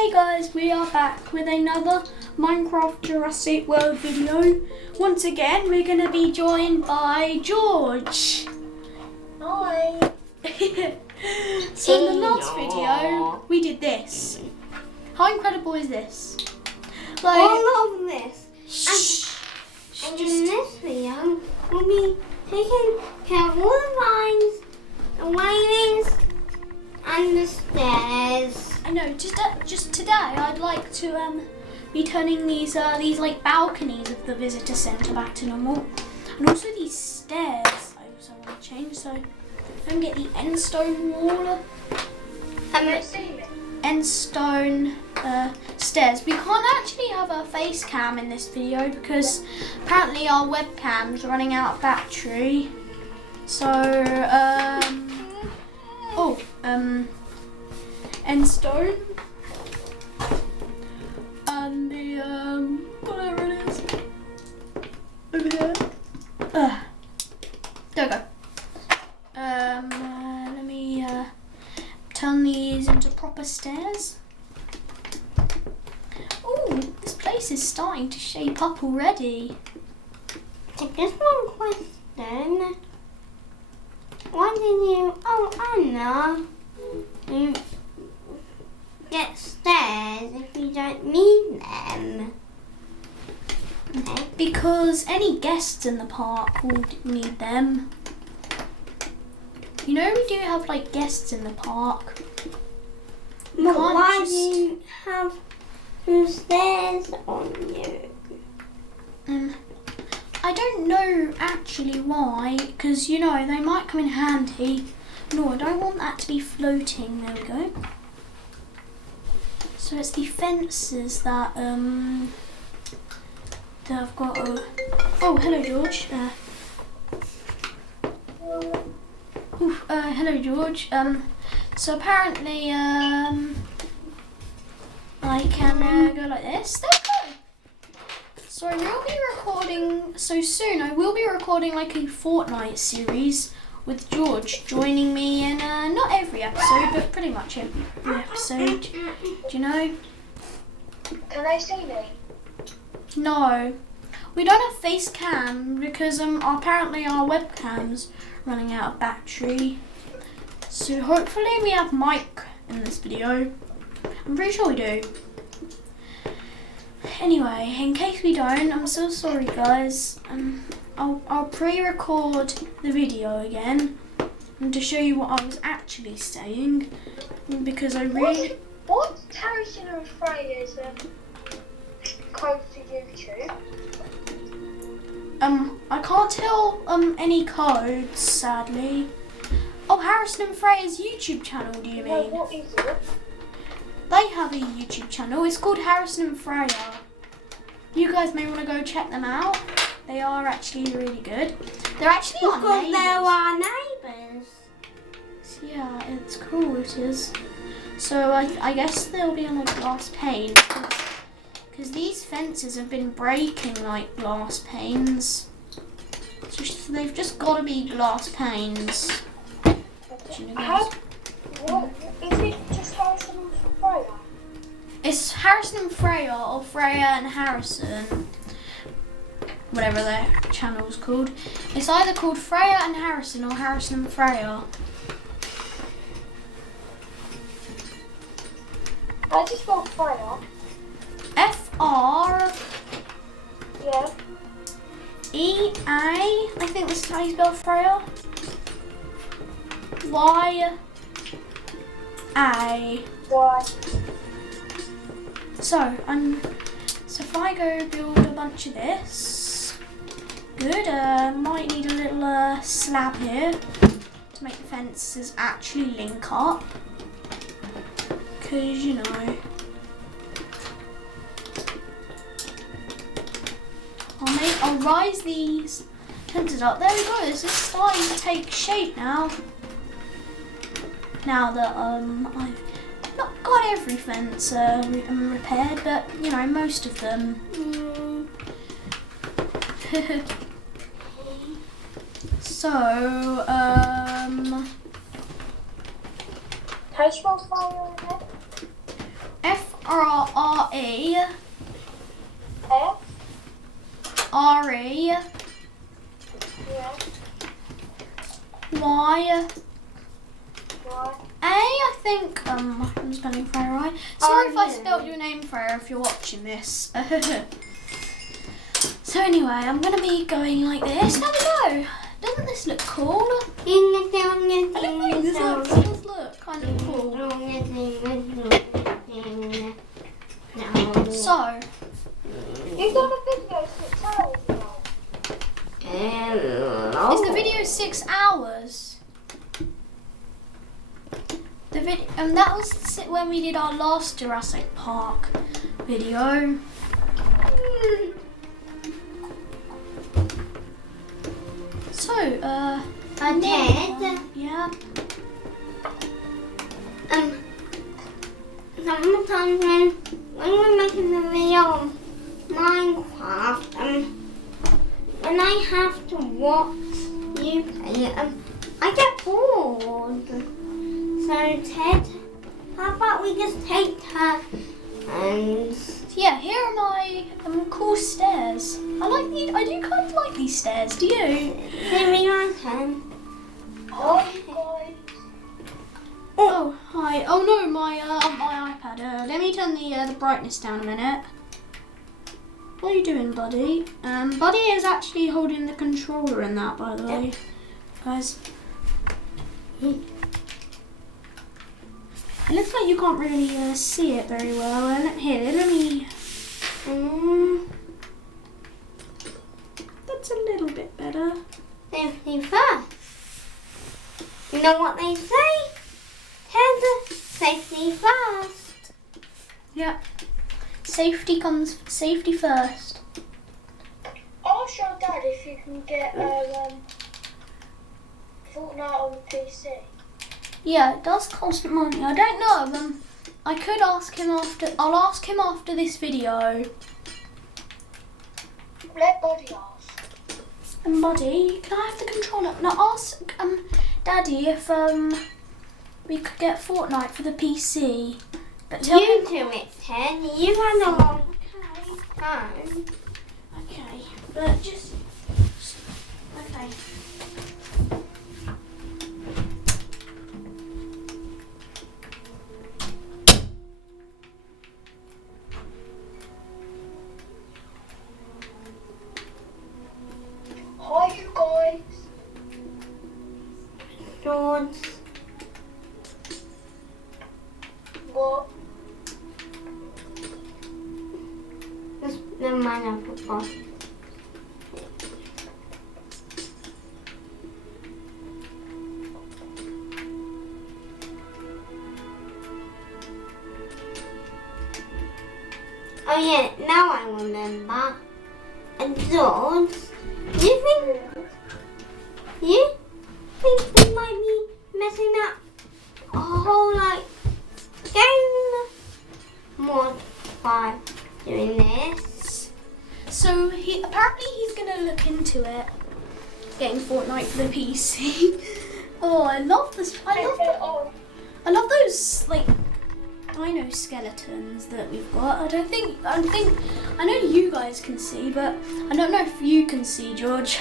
Hey guys, we are back with another Minecraft Jurassic World video. Once again, we're going to be joined by George. Hi. So in the last video, we did this. How incredible is this? Like, All of this. Shh. And in this video, we'll be taking care of all the vines, the railings, and the stairs. I know. Just today, I'd like to be turning these like balconies of the visitor centre back to normal, and also these stairs. I also want to change. So I'm gonna get the end stone wall. End stone stairs. We can't actually have a face cam in this video because apparently our webcam's running out of battery. So end stone and the whatever it is over here. There we go. Let me turn these into proper stairs. Oh, this place is starting to shape up already. Just one question. Why did you, Anna, you get stairs if you don't need them? Okay. Because any guests in the park will need them. You know, we do have like guests in the park. But why do you have some stairs on you? I don't know actually why, because you know they might come in handy. No, I don't want that to be floating. There we go. So it's the fences that that I've got. Oh, hello George. Hello George. So apparently I can go like this. There we go. So I will be recording so soon. I will be recording like a Fortnite series with George joining me in not every episode, but pretty much every episode. Do you know? Can I see me? No, we don't have face cam because apparently our webcam's running out of battery. So hopefully we have mic in this video. I'm pretty sure we do. Anyway, in case we don't, I'm so sorry guys. I'll pre-record the video again and to show you what I was actually saying, because I really... What's Harrison and Freya's code for YouTube? I can't tell any codes, sadly. Oh, Harrison and Freya's YouTube channel, do you mean? No, what is it? They have a YouTube channel. It's called Harrison and Freya. You guys may want to go check them out. They are actually really good. They're actually our neighbours. They're our neighbours. So yeah, it's cool, it is. So I guess they'll be on a glass pane because these fences have been breaking like glass panes. So they've just got to be glass panes. Do you know guys? What? Is it just Harrison and Freya? It's Harrison and Freya, or Freya and Harrison, whatever their channel's called. It's either called Freya and Harrison or Harrison and Freya. I just spelled Freya. F-R... Yeah. E-A, I think that's how you spell Freya. Y-A. Why? So if I go build a bunch of this, good, might need a little slab here to make the fences actually link up, because you know, I'll rise these fences up. There we go, this is starting to take shape now. Now that I've not got every fence repaired, but you know, most of them. So How do you spell Freya again? F R-E. F. R-E. Yeah. Y. What? A, I think, I'm spelling Freya right. Sorry if I yeah. spelled your name Freya if you're watching this. So anyway, I'm going to be going like this. There we go. Doesn't this look cool? I don't know, this does look kind of cool. So, You've done a video 6 hours now. is the video 6 hours? The video, that was when we did our last Jurassic Park video. So, Ted, yeah. sometimes when we're making the video on Minecraft, when I have to watch you play it, I get bored. So Ted, how about we just take her and Yeah, here are my cool stairs. I do kind of like these stairs, do you? here we are, Ted. Oh, hi. Oh no, my iPad. Let me turn the brightness down a minute. What are you doing, Buddy? Buddy is actually holding the controller in that, by the way. Guys. It looks like you can't really see it very well. Here, let me... that's a little bit better. Safety first. You know what they say? Ted, safety first. Yeah. Safety first. I'll show Dad if you can get Fortnite on the PC. Yeah, it does cost money. I don't know. I could ask him after. I'll ask him after this video. Let Buddy ask. And Buddy, can I have the controller? Now ask Daddy if we could get Fortnite for the PC. But tell You him. do it, Ted. You had a long time. Okay, but just okay. Hi, you guys. George. What? Just never mind, I forgot. Oh yeah, now I remember. And George, you think we might be messing up a whole game mod by doing this? So apparently he's gonna look into it, getting Fortnite for the PC. Oh, I love this. I love those like dino skeletons that we've got. I know you guys can see, but I don't know if you can see, George.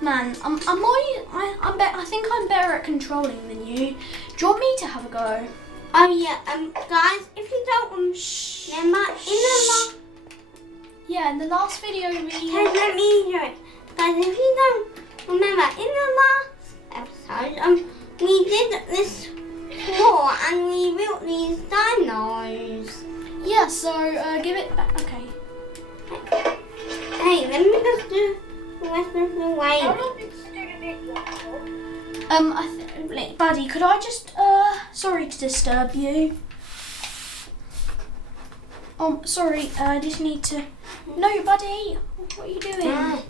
Man, I think I'm better at controlling than you. Do you want me to have a go? Oh yeah, guys, if you don't remember, In the last video we... let me do it. Guys, if you don't remember, in the last episode, we did this floor and we built these dinos. Yeah, so give it back. Okay. Hey, let me just do the rest of the way. How long did you do the video for? Buddy, could I just, sorry to disturb you. Oh, sorry, I just need to... No, Buddy, what are you doing?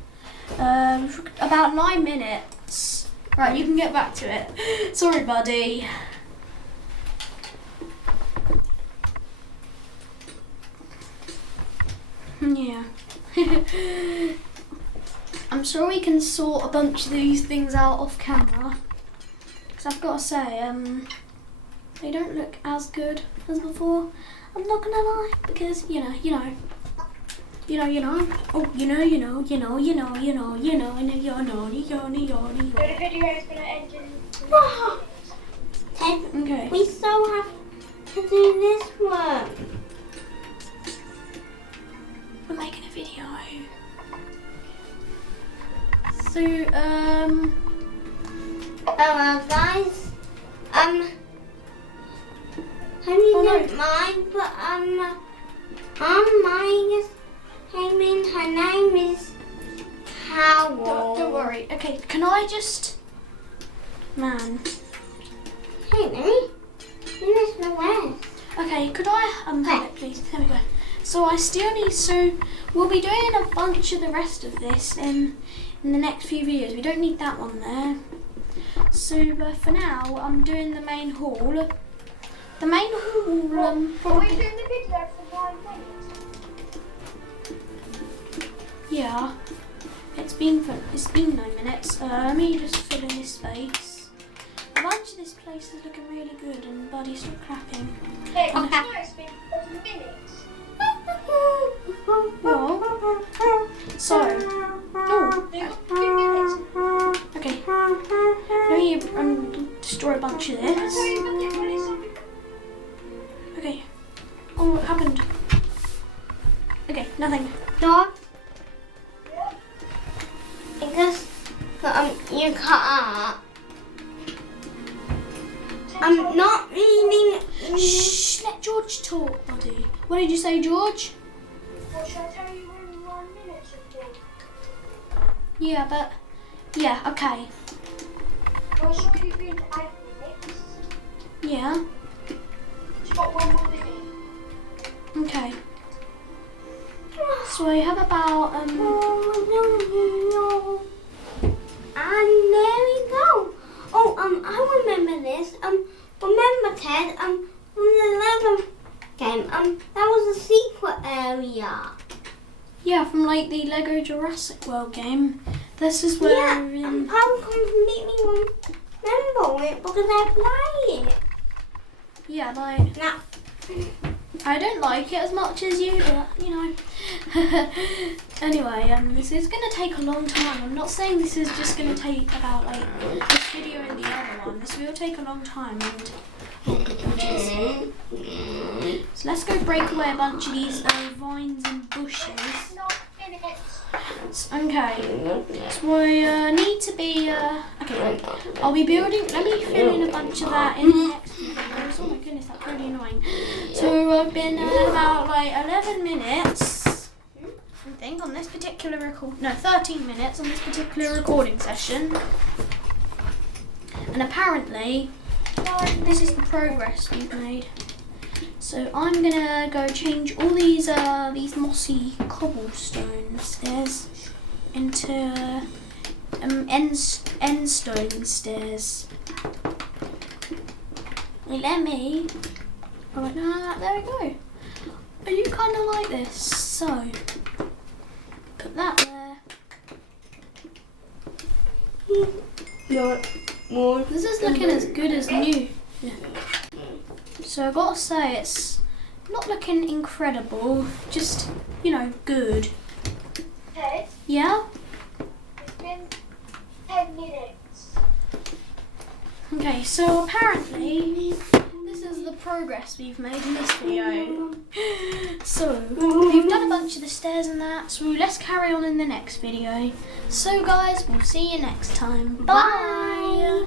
About 9 minutes. Right, you can get back to it. Sorry, Buddy. Yeah. I'm sure we can sort a bunch of these things out off camera. Because I've got to say, they don't look as good as before. I'm not gonna lie, because Oh, and if you're not, So the video is going to end in... Ted, Okay. we still have to do this one. We're making a video. So, Guys, hope you didn't mind, but mine just came in. Her name is Carol. don't worry. Okay, can I just... Man. Hey, Mary. Finish the rest. Okay, could I... Okay. please. There we go. So I still need... So we'll be doing a bunch of the rest of this in the next few videos. We don't need that one there. So for now, I'm doing the main haul. The main haul... Are we probably... doing the video for 9 minutes? Yeah. It's been 9 minutes. Let me just fill in this space. A bunch of this place is looking really good, and Buddy, stop clapping. Hey, Okay. no, it's been 30 minutes. So, They've got 2 minutes. okay. Let me destroy a bunch of So this. you've got 2 minutes. Okay. Oh, what happened? Okay, nothing. Dog. Because you cut. I'm not reading. Shh, let George talk, Buddy. What did you say, George? What should I tell you in 1 minute or 2? Yeah, but... Yeah, okay. Well, should we be in 8 minutes? Yeah, You've got 1 more minute. okay. So I have about, And there we go. Oh, I remember this. Remember Ted? From the Lego game. That was a secret area. yeah, from like the Lego Jurassic World game. This is where Yeah, we're I in... completely remember it because I play it. Yeah, like... Now, I don't like it as much as you, but you know. Anyway, this is going to take a long time. I'm not saying this is just going to take about like this video and the other one. This will take a long time. And so let's go break away a bunch of these vines and bushes. 9 minutes. Okay, so I need to be, okay, I'll be building, let me fill in a bunch of that in the next few videos. Oh my goodness, that's really annoying. So I've been about like 11 minutes, I think, on this particular 13 minutes on this particular recording session. And apparently, this is the progress we've made. So I'm gonna go change all these mossy cobblestone stairs into end stone stairs. Let me. Alright, there we go. Are you kind of like this? So put that there. This is looking as good as new. Yeah. So I gotta say, it's not looking incredible, just, you know, good. Ted, Yeah? it's been 10 minutes. Okay, so apparently this is the progress we've made in this video. So, we've done a bunch of the stairs and that, so let's carry on in the next video. So guys, we'll see you next time. Bye!